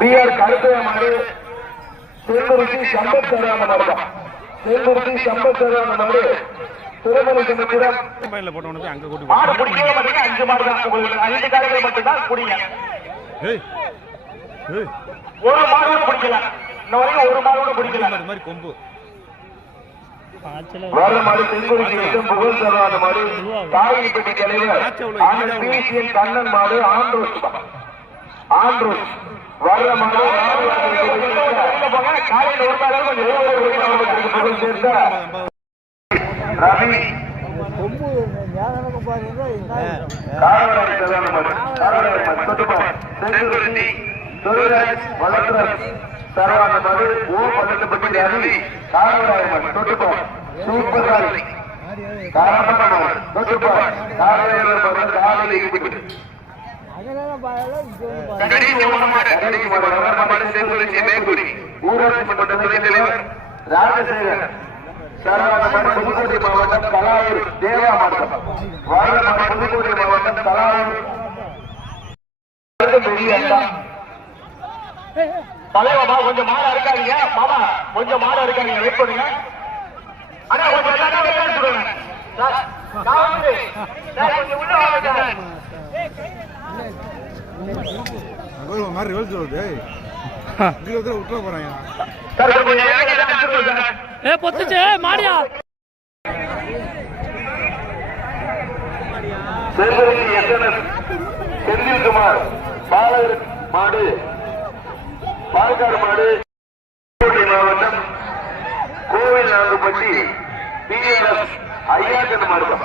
PR கருத்தைய மாடு திருமுருத்தி சம்பத் சரியான மாடுதான். திருமுருத்தி சம்பத் சரியான மாடு திருமணி சமுத்திரம் மாடு பிடிக்கவே மாட்டீங்க. 5 மாடு தான் உங்களுக்கு, 5 காலைகள் மட்டும்தான் குடிங்க. ஒரு மாடு பிடிக்கல, இன்ன வரைக்கும் ஒரு மாடு பிடிக்கல. மாதிரி கொம்பு வர மாடு தென்குறிச்சி விட்டு புகழ் தருவாத மாடு தாயிப்பட்டி தலைவர் பிசிஎன் கண்ணன் மாடு ஆண்ட்ரோஸ் வர்ற மாடு காலையில் ஒரு நாள் புகழ் சேர்த்த ரவி சரவான மாடு ஓ 18 ரவி காரவராயன் தொட்டுப்பார் சூப்பர் காலை காரணமான தொட்டுப்பார் காலையில் காலையில் ஈடுபட்டு ஊராட்சி மன்ற துணைத் தலைவர் ராஜசேகர் சரவான மாடு புதுக்கோட்டை மாவட்டம் கலாயூர் தேவா மாவட்டம் வாழ மாடு புதுக்கோட்டை மாவட்டம் கலாயூர் தலைவா கொஞ்சம் மாடா இருக்காங்க. மாமா கொஞ்சம் மாடா இருக்காங்க, வெயிட் பண்ணுங்க. ஆனா கொஞ்சம் மாதிரி ரிவல்ஸ் வருது விட்டுற போறாங்க. செந்தில்குமார் பாலர் மாடு பாலக்காடு மாடு புதுக்கோட்டை மாவட்டம் கோவில் நாங்குப்பட்டி பிஎல்எஸ் ஐயாக்கன் மாவட்டம்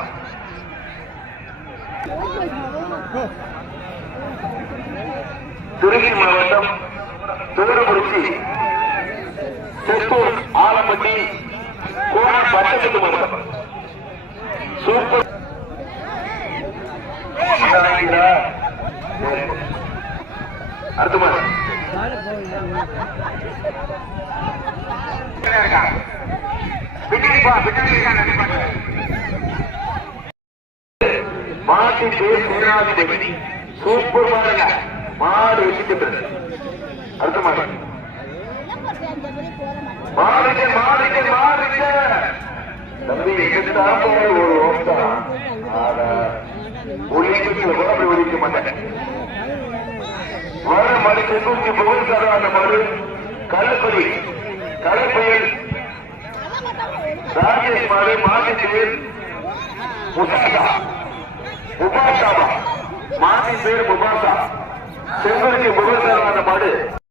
திருச்சி மாவட்டம் தூரக்குறிச்சி செத்தூர் ஆலப்பட்டி கோவில் பட்டத்து மாவட்டம் சூப்பர் அடுத்த மாதிரி மாட்டி பேர் சேனாதிபதி சூப்பர் மாடுங்க மாடு வச்சுட்டு அடுத்த மாதிரி மாறிக்க மாறிக்க மாறிக்க தம்பி ஒரு ஓட்டம் ஒளிக்கு கூட அப்படி ஒழிக்க மாட்டேன். வர மாடு தென்குறிச்சி புகழ் தர அந்த மாடு கள்ளக்குடி கலைப்பயல் ராஜேஷ் மாடு மாட்டி பேர் முபாசா மாட்டி பேர் முபாசா தென்குறிச்சி புகழ் தர